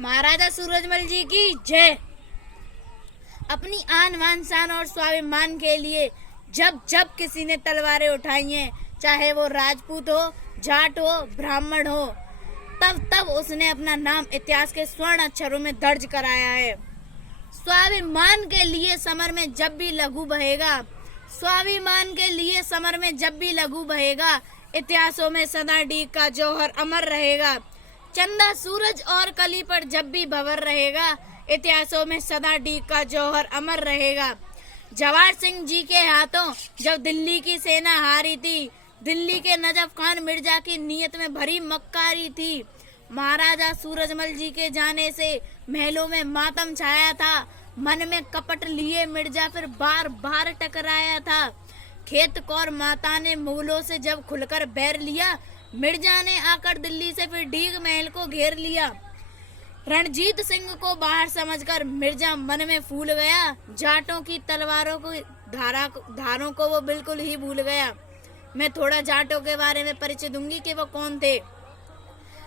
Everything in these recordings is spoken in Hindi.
महाराजा सूरजमल जी की जय। अपनी आन बान शान और स्वाभिमान के लिए जब जब किसी ने तलवारें उठाई हैं, चाहे वो राजपूत हो, जाट हो, ब्राह्मण हो, तब तब उसने अपना नाम इतिहास के स्वर्ण अक्षरों में दर्ज कराया है। स्वाभिमान के लिए समर में जब भी लहू बहेगा, स्वाभिमान के लिए समर में जब भी लहू बहेगा, इतिहासों में सदा डीग का जौहर अमर रहेगा। चंदा सूरज और कली पर जब भी भंवर रहेगा, इतिहासों में सदा डीग का जौहर अमर रहेगा। जवाहर सिंह जी के हाथों जब दिल्ली की सेना हारी थी, दिल्ली के नजफ खान मिर्जा की नीयत में भरी मक्कारी थी। महाराजा सूरजमल जी के जाने से महलों में मातम छाया था, मन में कपट लिए मिर्जा फिर बार बार टकराया था। खेत कौर माता ने मुगलों से जब खुलकर बैर लिया, मिर्जा ने आकर दिल्ली से फिर डीग महल को घेर लिया। रणजीत सिंह को बाहर समझकर मिर्जा मन में फूल गया, जाटों की तलवारों को धारों को वो बिल्कुल ही भूल गया। मैं थोड़ा जाटों के बारे में परिचय दूंगी कि वो कौन थे।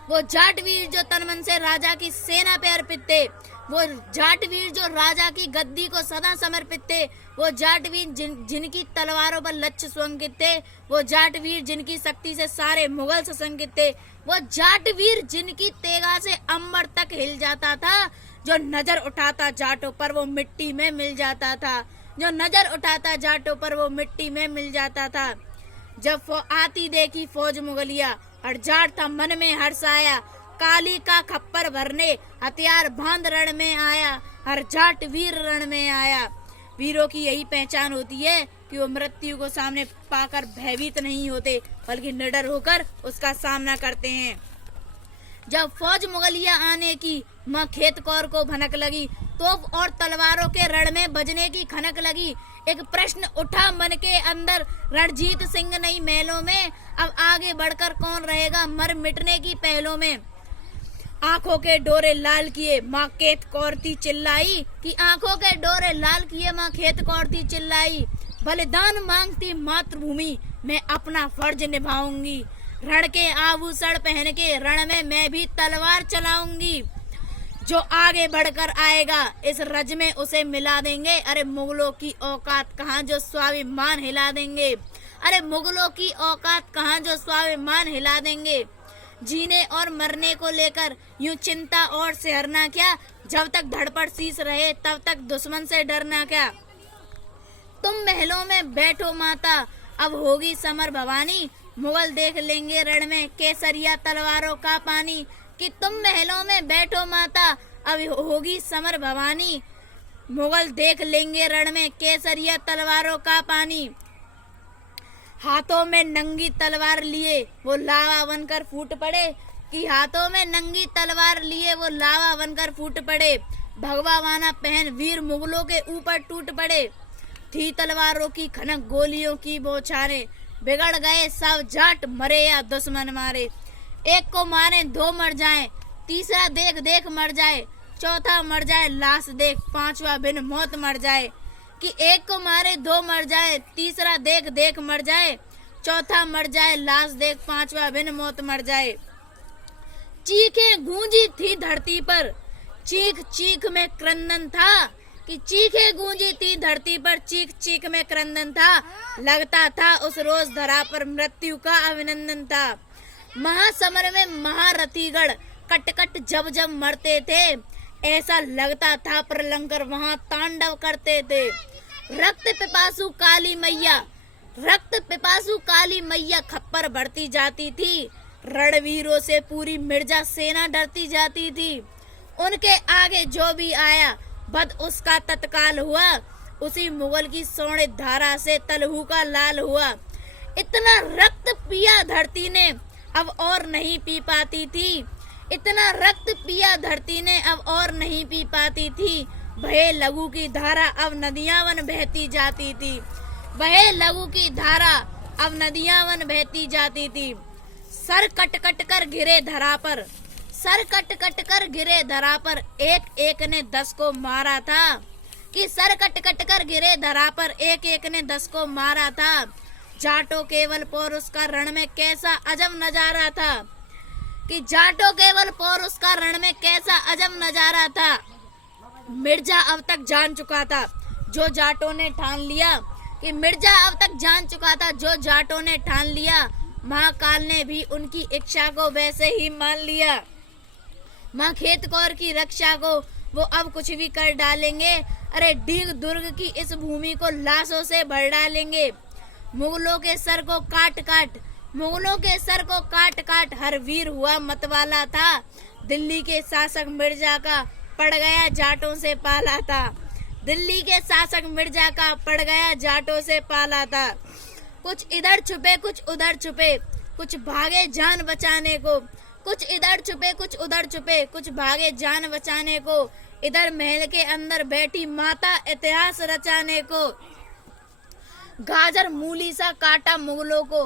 वो जाट वीर जो तन मन से राजा की सेना पे अर्पित थे, वो जाट वीर जो राजा की गद्दी को सदा समर्पित थे, वो जाट वीर जिनकी तलवारों पर लक्ष्य सुअंकित थे, वो जाट वीर जिनकी शक्ति से सारे मुगल सुसंगित थे, वो जाट वीर जिनकी तेगा से अंबर तक हिल जाता था। जो नजर उठाता जाटों पर वो मिट्टी में मिल जाता था, जो नजर उठाता जाटों पर वो मिट्टी में मिल जाता था। जब आती देखी फौज मुगलिया, हर जाट था मन में हर्ष आया। काली का खप्पर भरने हथियार बांध रण में आया, हर जाट वीर रण में आया। वीरों की यही पहचान होती है कि वो मृत्यु को सामने पाकर भयभीत नहीं होते, बल्कि निडर होकर उसका सामना करते हैं। जब फौज मुगलिया आने की मां खेत कौर को भनक लगी, तोप और तलवारों के रण में बजने की खनक लगी। एक प्रश्न उठा मन के अंदर, रणजीत सिंह नहीं महलों में, अब आगे बढ़कर कौन रहेगा मर मिटने की पहलों में। आंखों के डोरे लाल किए माँ खेत कौर थी चिल्लाई, कि आंखों के डोरे लाल किए माँ खेत कौर थी चिल्लाई। बलिदान मांगती मातृभूमि, मैं अपना फर्ज निभाऊंगी। रण के आभूषण पहन के रण में मैं भी तलवार चलाऊंगी। जो आगे बढ़कर आएगा इस रज में उसे मिला देंगे। अरे मुगलों की औकात कहाँ जो स्वाभिमान हिला देंगे, अरे मुगलों की औकात कहाँ जो स्वाभिमान हिला देंगे। जीने और मरने को लेकर यूं चिंता और सिहरना क्या, जब तक धड़पड़ शीश रहे तब तक दुश्मन से डरना क्या। तुम महलों में बैठो माता, अब होगी समर भवानी, मुगल देख लेंगे रण में केसरिया तलवारों का पानी। कि तुम महलों में बैठो माता, अब होगी समर भवानी, मुगल देख लेंगे रण में केसरिया तलवारों का पानी। हाथों में नंगी तलवार लिए वो लावा बनकर फूट पड़े, कि हाथों में नंगी तलवार लिए वो लावा बनकर फूट पड़े। भगवा वाना पहन वीर मुगलों के ऊपर टूट पड़े। थी तलवारों की खनक गोलियों की बौछारें, बिगड़ गए सब जाट मरे या दुश्मन मारे। एक को मारे दो मर जाए, तीसरा देख देख मर जाए, चौथा मर जाए लाश देख, पांचवा बिन मौत मर जाए। कि एक को मारे दो मर जाए, तीसरा देख देख मर जाए, चौथा मर जाए लाश देख, पांचवा बिन मौत मर जाए। चीखें गूंजी थी धरती पर, चीख चीख में क्रंदन था, कि चीखें गूंजी थी धरती पर, चीख चीख में क्रंदन था। लगता था उस रोज धरा पर मृत्यु का अभिनंदन था। महासमर में महारथीगढ़ कट कट जब जब मरते थे, ऐसा लगता था प्रलंकर वहां तांडव करते थे। रक्त पिपासु काली मैया, रक्त पिपासु काली मैया खप्पर बढ़ती जाती थी। रणवीरों से पूरी मिर्जा सेना डरती जाती थी। उनके आगे जो भी आया बद उसका तत्काल हुआ, उसी मुगल की सोने धारा से तलहू का लाल हुआ। इतना रक्त पिया धरती ने अब और नहीं पी पाती थी, इतना रक्त पिया धरती ने अब और नहीं पी पाती थी। बहे लहू की धारा अब नदियां वन बहती जाती थी, बहे लहू की धारा अब नदियां वन बहती जाती थी। सर कट कट कर गिरे धरा पर, सर कट कट कर गिरे धरा पर, एक एक ने 10 को मारा था। कि सर कट कट कर गिरे धरा पर, एक एक ने 10 को मारा था। जाटो केवल पौरुष का रण में कैसा अजब नजारा था, कि जाटों केवल पौरुष का रण में कैसा अजब नजारा था। मिर्जा अब तक जान चुका था जो जाटों ने ठान लिया, कि मिर्जा अब तक जान चुका था जो जाटों ने ठान लिया। महाकाल ने भी उनकी इच्छा को वैसे ही मान लिया। माँ खेत कौर की रक्षा को वो अब कुछ भी कर डालेंगे। अरे डीग दुर्ग की इस भूमि को लाशों से भर डालेंगे। मुगलों के सर को काट काट हर वीर हुआ मतवाला था। दिल्ली के शासक मिर्जा का पड़ गया जाटों से पाला था। दिल्ली के शासक मिर्जा का पड़ गया जाटों से पाला था। कुछ इधर छुपे कुछ उधर छुपे, कुछ भागे जान बचाने को। कुछ इधर छुपे कुछ उधर छुपे, कुछ भागे जान बचाने को। इधर महल के अंदर बैठी माता इतिहास रचाने को। गाजर मूली सा काटा मुगलों को,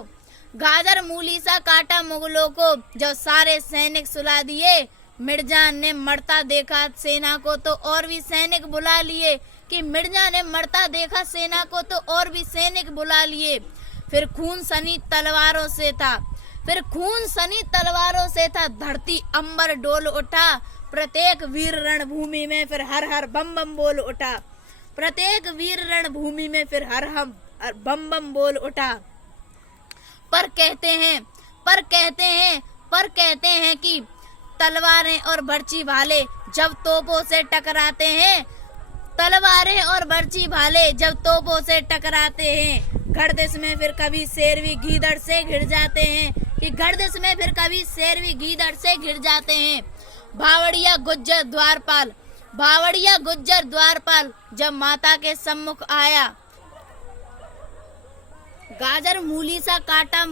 गाजर मूली सा काटा मुगलों को। जब सारे सैनिक सुला दिए, मिर्जा ने मरता देखा सेना को तो और भी सैनिक बुला लिए। कि मिर्जा ने मरता देखा सेना को तो और भी सैनिक बुला लिए। फिर खून सनी तलवारों से था, फिर खून सनी तलवारों से था। धरती अंबर डोल उठा, प्रत्येक वीर रणभूमि में फिर हर हर बम बम बोल उठा। प्रत्येक वीर रणभूमि में फिर हर हर बम बम बोल उठा। पर कहते हैं कि तलवारें और बर्छी भाले जब तोपों से टकराते हैं, तलवारें और बर्छी भाले जब तोपों से टकराते हैं। गर्दिश में फिर कभी शेर भी गीदड़ से घिर जाते हैं, कि गर्दिश में फिर कभी शेर भी गीदड़ से घिर जाते हैं। बावड़िया गुज्जर द्वारपाल जब माता के सम्मुख आया। गाजर मूली सा काटा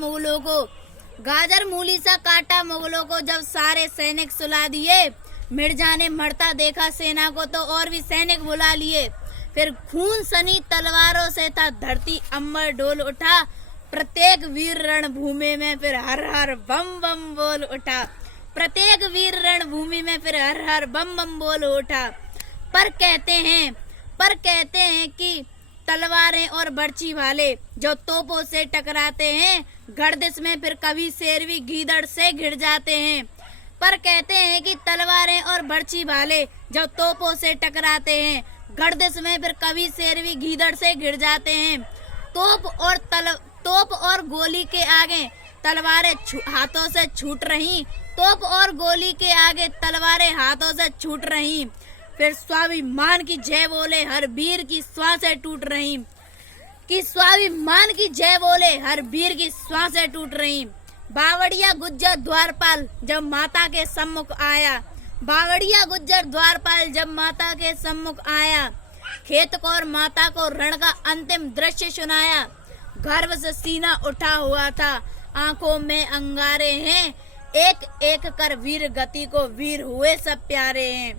मुगलों को जब सारे सैनिक सुला दिए। मिर्जा ने मरता देखा सेना को तो और भी सैनिक बुला लिए। फिर खून सनी तलवारों से था धरती अंबर डोल उठा। प्रत्येक वीर रणभूमि में फिर हर हर बम बम बोल उठा। प्रत्येक वीर रणभूमि में फिर हर हर बम बम बोल उठा। पर कहते हैं कि तलवारें और बर्छी भाले जो तोपों से टकराते हैं, गर्दिश में फिर कभी शेर भी गीदड़ से घिर जाते हैं। पर कहते हैं कि तलवारें और बर्छी भाले जब तोपों से टकराते हैं, गर्दिश में फिर कभी शेर भी गीदड़ से घिर जाते हैं। तोप और गोली के आगे तलवारें हाथों से छूट रही। तोप और गोली के आगे तलवारें हाथों से छूट रही। फिर स्वाभिमान की जय बोले हर वीर की श्वासें टूट रही। कि स्वाभिमान की जय बोले हर वीर की श्वासें टूट रही। बावड़िया गुज्जर द्वारपाल जब माता के सम्मुख आया। बावड़िया गुज्जर द्वारपाल जब माता के सम्मुख आया। खेत कौर माता को रण का अंतिम दृश्य सुनाया। गर्व से सीना उठा हुआ था, आंखों में अंगारे हैं। एक एक कर वीर गति को वीर हुए सब प्यारे हैं।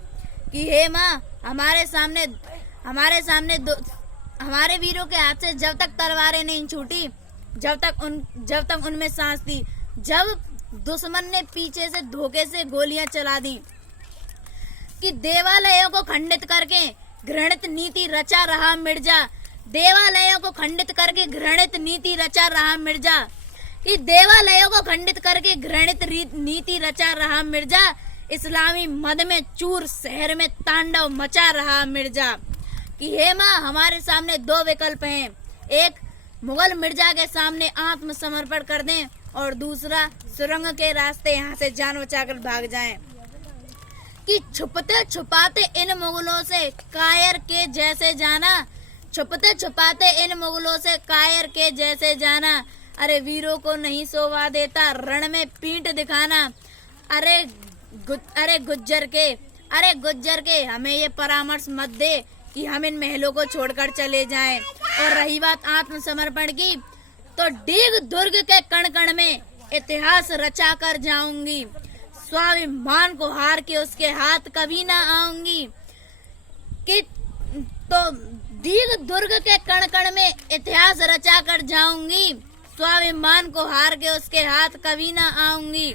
कि हे माँ, हमारे वीरों के हाथ से जब तक तलवारें नहीं छूटी, जब तक उनमें सांस थी, जब दुश्मन ने पीछे से धोखे से गोलियां चला दी, कि देवालयों को खंडित करके घृणित नीति रचा रहा मिर्जा। देवालयों को खंडित करके घृणित नीति रचा रहा मिर्जा। कि देवालयों को खंडित करके घृणित नीति रचा रहा मिर्जा। इस्लामी मद में चूर शहर में तांडव मचा रहा मिर्जा। कि हे माँ, हमारे सामने दो विकल्प हैं। एक, मुगल मिर्जा के सामने आत्मसमर्पण कर दें, और दूसरा, सुरंग के रास्ते यहाँ से जान बचाकर भाग जाएं। कि छुपते छुपाते इन मुगलों से कायर के जैसे जाना। छुपते छुपाते इन मुगलों से कायर के जैसे जाना। अरे वीरों को नहीं शोभा देता रण में पीठ दिखाना। अरे गुज्जर के हमें ये परामर्श मत दे कि हम इन महलों को छोड़कर चले जाएं। और रही बात आत्मसमर्पण की, तो डीग दुर्ग के कण कण में इतिहास रचा कर जाऊंगी। स्वाभिमान को हार के उसके हाथ कभी ना आऊंगी। कि तो डीग दुर्ग के कण कण में इतिहास रचा कर जाऊंगी। स्वाभिमान को हार के उसके हाथ कभी ना आऊंगी।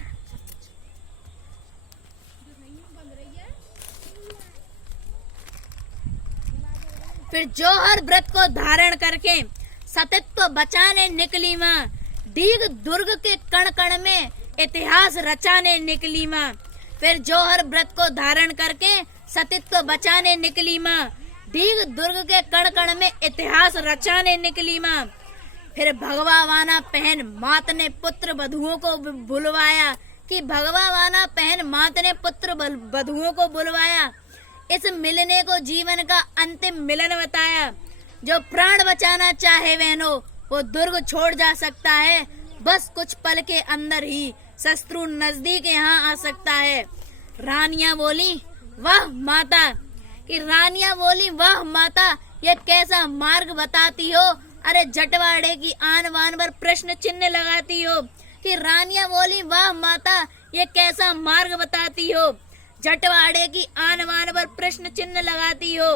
फिर जौहर व्रत को धारण करके सतत को बचाने निकली माँ। डीग दुर्ग के कण कण में इतिहास रचाने निकली माँ। फिर जौहर व्रत को धारण करके सतीत्व बचाने निकली माँ। डीग दुर्ग के कण कण में इतिहास रचाने निकली माँ। फिर भगवा वाना पहन मात ने पुत्र वधुओं को बुलवाया, कि भगवा वाना पहन मात ने पुत्र वधुओं को बुलवाया। इस मिलने को जीवन का अंतिम मिलन बताया। जो प्राण बचाना चाहे बहनों वो दुर्ग छोड़ जा सकता है, बस कुछ पल के अंदर ही शत्रु नजदीक यहाँ आ सकता है। रानियां बोली वाह माता, कि रानियां बोली वाह माता, ये कैसा मार्ग बताती हो। अरे जटवाड़े की आन बान पर प्रश्न चिन्ह लगाती हो। कि रानियां बोली वाह माता, ये कैसा मार्ग बताती हो। जटवाड़े की आन बान पर प्रश्न चिन्ह लगाती हो।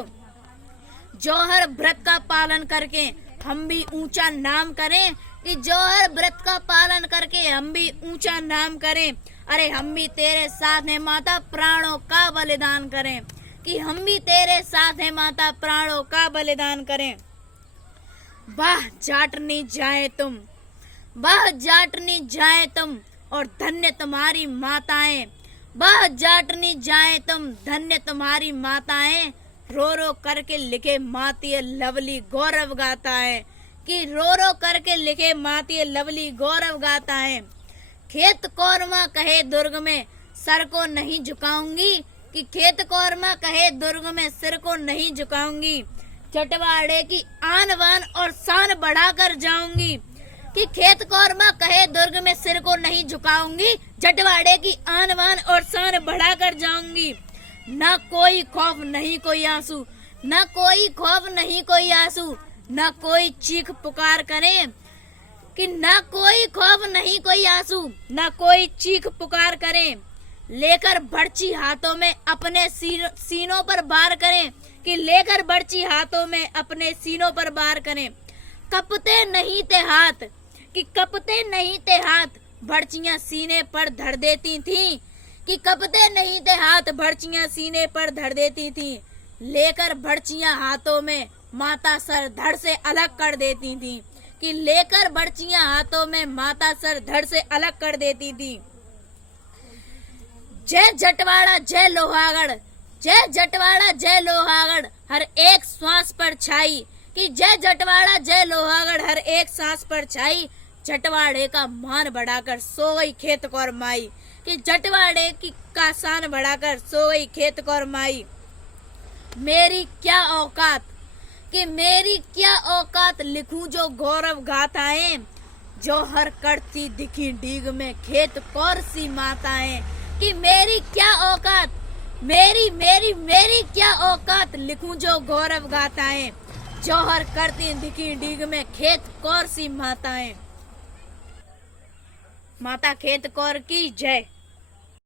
जौहर व्रत का पालन करके हम भी ऊंचा नाम करें, कि जौहर व्रत का पालन करके हम भी ऊंचा नाम करें। अरे हम भी तेरे साथ हैं माता, प्राणों का बलिदान करें, कि हम भी तेरे साथ हैं माता, प्राणों का बलिदान करें। वाह जाटनी जाए तुम, वाह जाटनी जाए तुम, और धन्य तुम्हारी माताएं। वाह जाटनी जाए तुम, धन्य तुम्हारी माताएं। रो रो करके लिखे मातीय लवली गौरव गाता है, कि रो रो करके लिखे मातीय लवली गौरव गाता है। खेत कौरमा कहे दुर्ग में सर को नहीं झुकाऊंगी, कि खेत कौरमा कहे दुर्ग में सिर को नहीं झुकाऊंगी। जटवाड़े की आन बान और शान बढ़ाकर जाऊंगी, कि खेत कौरमा कहे दुर्ग में सिर को नहीं झुकाऊंगी। जटवाड़े की आन बान और शान बढ़ाकर जाऊंगी। न कोई खौफ नहीं कोई आंसू, न कोई खौफ नहीं कोई आंसू, न कोई चीख पुकार करे, कि न कोई खौफ नहीं कोई आंसू, न कोई चीख पुकार करे। लेकर बर्छी हाथों में अपने सीनों पर वार करें, कि लेकर बर्छी हाथों में अपने सीनों पर वार करें। कपते नहीं थे हाथ, कि कपते नहीं थे हाथ, बर्छियां सीने पर धर देती थी, कि कपते नहीं थे हाथ, बर्छियां सीने पर धर देती थी। लेकर बर्छियां हाथों में माता सर धड़ से अलग कर देती थी, कि लेकर बर्छियां हाथों में माता सर धड़ से अलग कर देती थी। जय जटवाड़ा जय लोहागढ़, जय जटवाड़ा जय लोहागढ़, हर एक श्वास पर छाई, कि जय जटवाड़ा जय लोहागढ़, हर एक सांस पर छाई। जटवाड़े का मान बढ़ाकर सो गई खेत कौर माई, कि जटवाड़े की का शान बढ़ाकर सो गई खेत कौर माई। मेरी क्या औकात, कि मेरी क्या औकात, लिखूं जो गौरव गाथाएं। जौहर करती दिखी डीग में खेत कौर सी माताएं, कि मेरी क्या औकात, मेरी मेरी मेरी क्या औकात, लिखूं जो गौरव गाथाएं। जौहर करती दिखी डीग में खेत कौर सी माताएं। माता खेत कौर की जय।